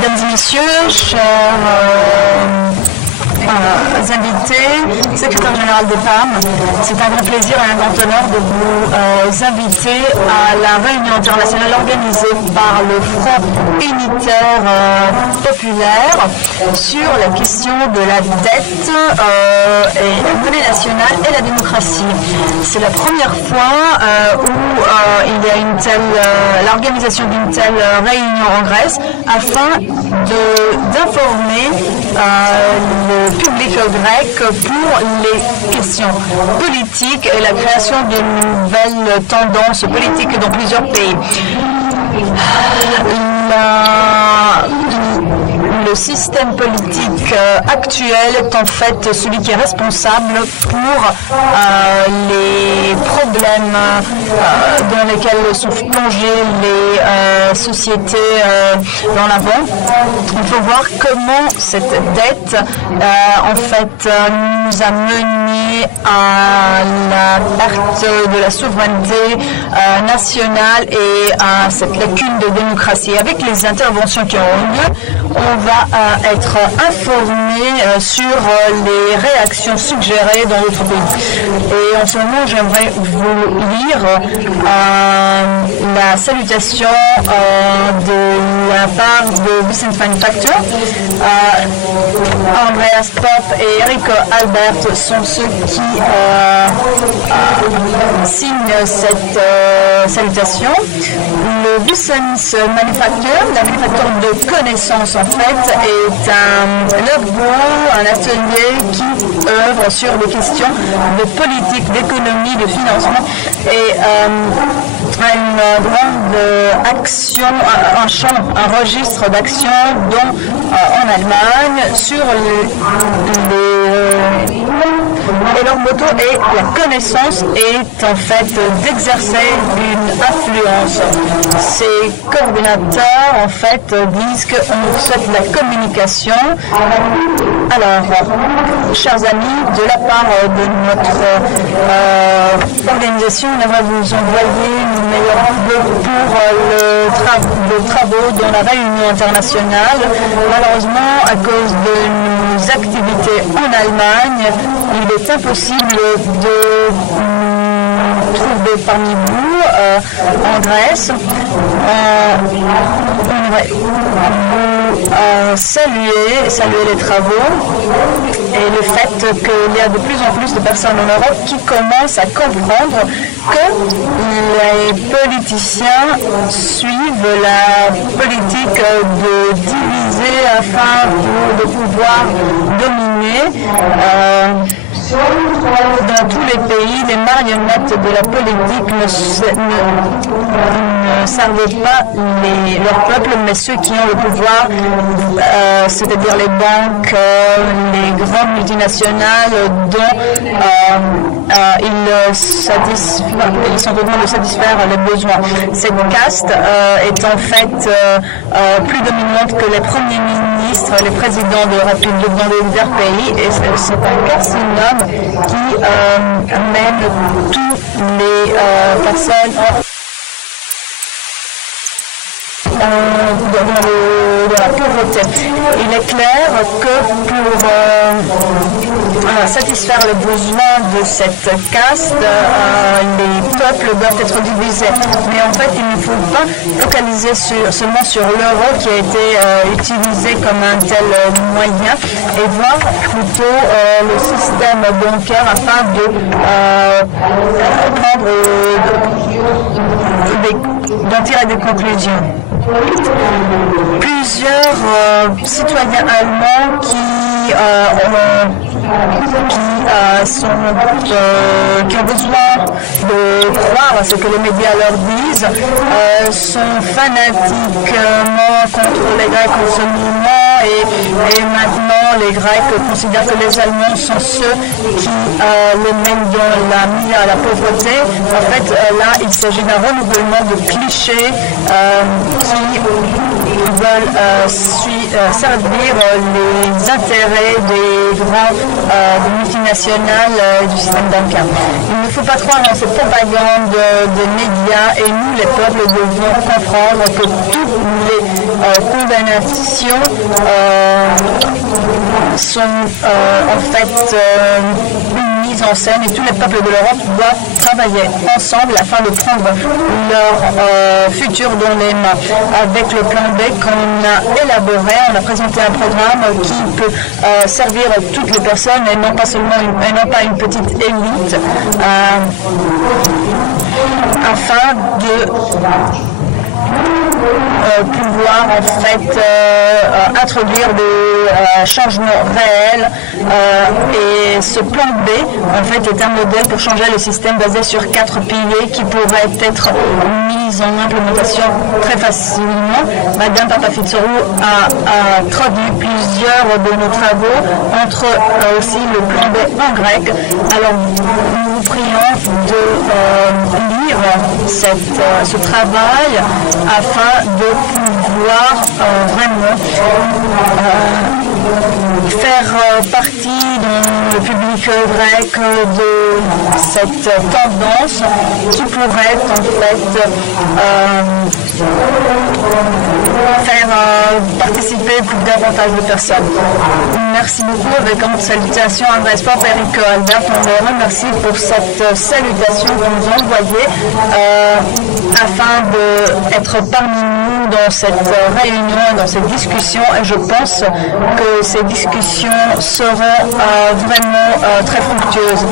Mesdames et messieurs, chers invités, secrétaire général des PAM, c'est un grand plaisir et un grand honneur de vous inviter à la réunion internationale organisée par le Front unitaire populaire sur la question de la dette et la monnaie nationale et la démocratie. C'est la première fois où il y a l'organisation d'une telle réunion en Grèce afin d'informer le public grec pour les questions politiques et la création de nouvelles tendances politiques dans plusieurs pays. Le système politique actuel est en fait celui qui est responsable pour les problèmes dans lesquels sont plongées les sociétés dans l'avant. Il faut voir comment cette dette en fait nous a mené à la perte de la souveraineté nationale et à cette lacune de démocratie. Avec les interventions qui ont eu lieu, on va être informé sur les réactions suggérées dans d'autres pays. Et en ce moment, j'aimerais vous lire la salutation de la part de Vicente Manufacture. Andreas Pop et Enrico Albert sont ceux qui signent cette salutation. Le Vicente Manufacture, la manufacture de connaissances en fait, est un labo, un atelier qui œuvre sur des questions de politique, d'économie, de financement et une grande action, un registre d'action dont en Allemagne sur et leur motto est la connaissance est en fait d'exercer une influence. Ces coordinateurs en fait disent qu'on souhaite la communication. Alors, chers amis, de la part de notre organisation, on aimerait vous envoyer nos meilleurs vœux pour les travaux dans la réunion internationale. Malheureusement, à cause de nos activités en Allemagne, il est impossible de trouver parmi vous en Grèce. On aimerait vous saluer les travaux et le fait qu'il y a de plus en plus de personnes en Europe qui commencent à comprendre que les politiciens suivent la politique de diviser afin de pouvoir dominer. Dans tous les pays, les marionnettes de la politique ne servent pas leur peuple, mais ceux qui ont le pouvoir, c'est-à-dire les banques, les grandes multinationales dont ils sont en train de satisfaire les besoins. Cette caste est en fait plus dominante que les premiers ministres, les présidents de la République dans les divers pays, et c'est un carcinome qui mène toutes les personnes dans la pauvreté. Il est clair que pour satisfaire les besoins de cette caste, les peuples doivent être divisés. Mais en fait, il ne faut pas focaliser seulement sur l'euro qui a été utilisé comme un tel moyen et voir plutôt le système bancaire afin d'en tirer des conclusions. Plusieurs citoyens allemands qui ont besoin de croire à ce que les médias leur disent, sont fanatiquement contre les Grecs en ce moment et maintenant les Grecs considèrent que les Allemands sont ceux qui les mènent dans la pauvreté. En fait, là, il s'agit d'un renouvellement de clichés qui veulent servir les intérêts des grands des multinationales du système bancaire. Il ne faut pas croire dans cette propagande des médias et nous, les peuples, devons comprendre que tous les condamnations sont en fait une mise en scène et tous les peuples de l'Europe doivent travailler ensemble afin de prendre leur futur dans les mains. Avec le plan B qu'on a élaboré, on a présenté un programme qui peut servir toutes les personnes et non pas seulement une petite élite afin de pouvoir en fait introduire des changements réels et ce plan B en fait est un modèle pour changer le système basé sur 4 piliers qui pourraient être mis en implémentation très facilement. Madame Papafitzorou a traduit plusieurs de nos travaux, entre aussi le plan B en grec. Alors nous vous prions de lire ce travail afin de pouvoir vraiment faire partie dans le public grec de cette tendance qui pourrait en fait faire participer davantage de personnes. Merci beaucoup. Avec une salutation à Andrés Pop, Eric Albert, on les remercie pour cette salutation qu'ils nous ont envoyée afin d'être parmi nous dans cette réunion, dans cette discussion. Et je pense que ces discussions seront vraiment très fructueuses.